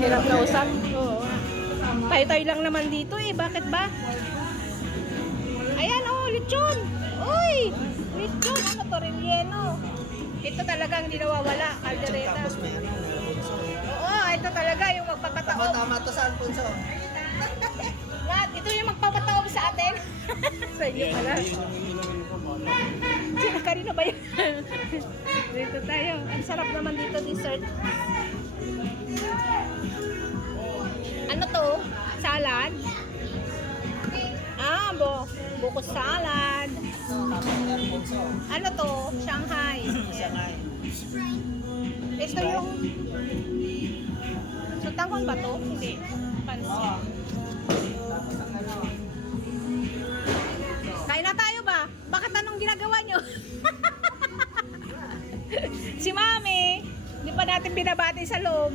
Hirap na usap. Oo. Tayo-tayo lang naman dito eh. Bakit ba? Ayan oh, lechon. Uy! Lechon. Ano to? Relleno. Ito talagang hindi nawawala. Caldereta. Tapos may ano, bunso. Oo, ito talaga yung magpapataob. Tama to sa Alfonso. Lahat, ito yung magpapataob sa atin. Sa inyo pala. Sino Karina ba yun? Dito tayo. Ang sarap naman dito, dessert. Ano to? Salad? Ah, buko salad. Tapos may Alfonso. Ano to? Shanghai. Shanghai. Ito yung... Sutangon ba to? Hindi. Pansit. Kain na tayo ba? Bakit anong ginagawa nyo? Si Mami, hindi pa natin binabati sa loob.